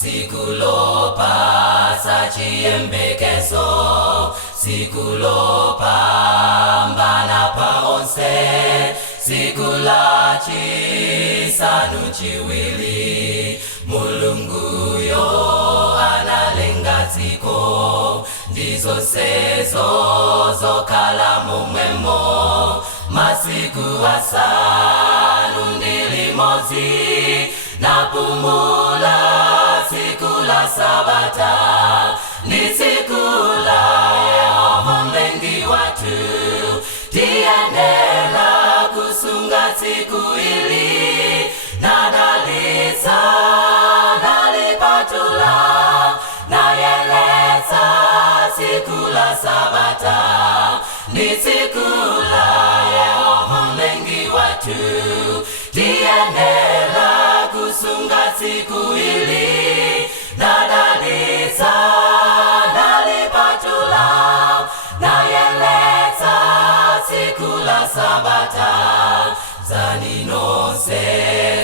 sikulopasa chiyembekezo, sikulopambana paonse, sikula chisanu chiwili, Mulungu yo analenga dziko, ndizo sezo zokhala momwemo, masiku asanu ndi limodzi, napumula tsiku la Sabata, ni tsiku la Yehova mlengi watu, tiyenera kusunga tsiku ili, nadalitsa nalipatula, nayeletsa tsiku la Sabata, ni tsiku la Yehova mlengi watu, tiyenera kusunga tsiku ili, nadalitsa nalipatula, nayeletsa tsiku la Sabata, zaninonse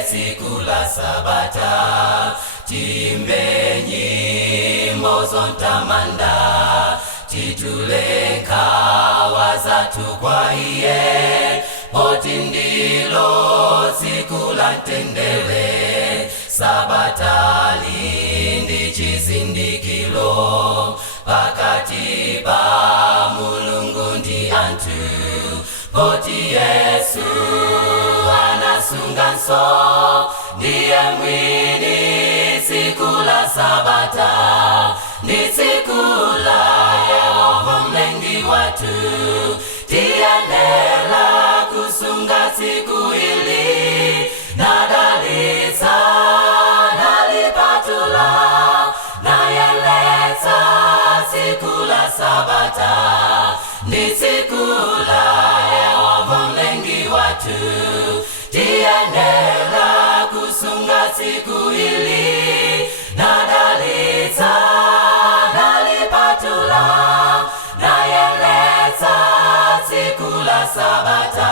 tsiku la Sabata, timbe nyimbo zontamanda, titule nkhawa zathu kwa iye, poti ndilo tsiku la mtendere, Sabata ndi chizindikiro pakati pa Mulungu ndi anthu, poti Yesu anasunganso, ndiye mwini tsiku la Sabata, ndi tsiku la Yehova mlengi watu, tiyenera kusunga tsiku ili, nadalitsa nalipatula, nayeletsa tsiku la Sabata, ndi tsiku la Yehova mlengi watu, tiyenera kusunga tsiku ili, nadalitsa nalipatula, nayeletsa tsiku la Sabata.